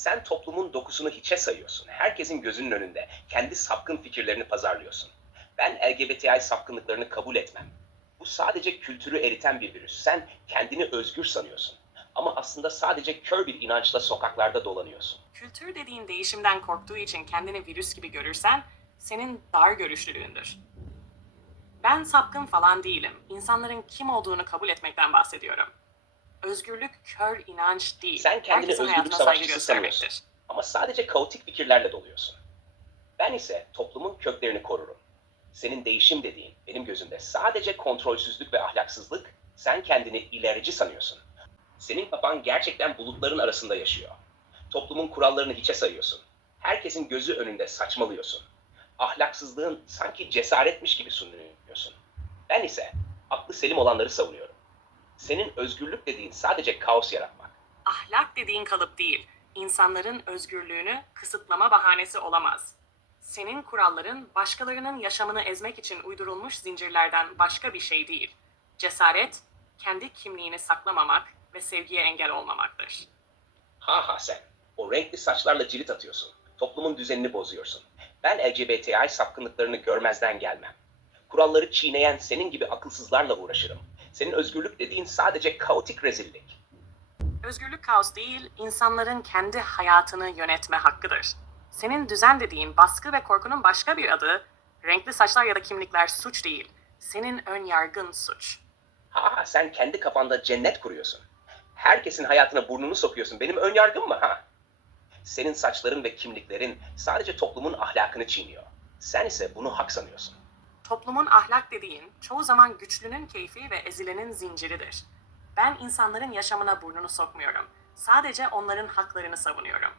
Sen toplumun dokusunu hiçe sayıyorsun. Herkesin gözünün önünde. Kendi sapkın fikirlerini pazarlıyorsun. Ben LGBTİ sapkınlıklarını kabul etmem. Bu sadece kültürü eriten bir virüs. Sen kendini özgür sanıyorsun. Ama aslında sadece kör bir inançla sokaklarda dolanıyorsun. Kültür dediğin değişimden korktuğu için kendini virüs gibi görürsen senin dar görüşlülüğündür. Ben sapkın falan değilim. İnsanların kim olduğunu kabul etmekten bahsediyorum. Özgürlük kör inanç değil. Sen kendini Herkesin özgürlük savaşçısı sanıyorsun. Ama sadece kaotik fikirlerle doluyorsun. Ben ise toplumun köklerini korurum. Senin değişim dediğin benim gözümde sadece kontrolsüzlük ve ahlaksızlık, sen kendini ilerici sanıyorsun. Senin kafan gerçekten bulutların arasında yaşıyor. Toplumun kurallarını hiçe sayıyorsun. Herkesin gözü önünde saçmalıyorsun. Ahlaksızlığın sanki cesaretmiş gibi sunuyorsun. Ben ise aklı selim olanları savunuyorum. Senin özgürlük dediğin sadece kaos yaratmak. Ahlak dediğin kalıp değil, insanların özgürlüğünü kısıtlama bahanesi olamaz. Senin kuralların başkalarının yaşamını ezmek için uydurulmuş zincirlerden başka bir şey değil. Cesaret, kendi kimliğini saklamamak ve sevgiye engel olmamaktır. Ha ha sen. O renkli saçlarla cirit atıyorsun. Toplumun düzenini bozuyorsun. Ben LGBTİ sapkınlıklarını görmezden gelmem. Kuralları çiğneyen senin gibi akılsızlarla uğraşırım. Senin özgürlük dediğin sadece kaotik rezillik. Özgürlük kaos değil, insanların kendi hayatını yönetme hakkıdır. Senin düzen dediğin baskı ve korkunun başka bir adı, renkli saçlar ya da kimlikler suç değil. Senin ön yargın suç. Ha sen kendi kafanda cennet kuruyorsun. Herkesin hayatına burnunu sokuyorsun. Benim ön yargım mı ha? Senin saçların ve kimliklerin sadece toplumun ahlakını çiğniyor. Sen ise bunu hak sanıyorsun. Toplumun ahlak dediğin çoğu zaman güçlünün keyfi ve ezilenin zinciridir. Ben insanların yaşamına burnunu sokmuyorum. Sadece onların haklarını savunuyorum.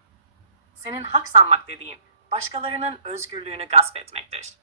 Senin hak sanmak dediğin başkalarının özgürlüğünü gasp etmektir.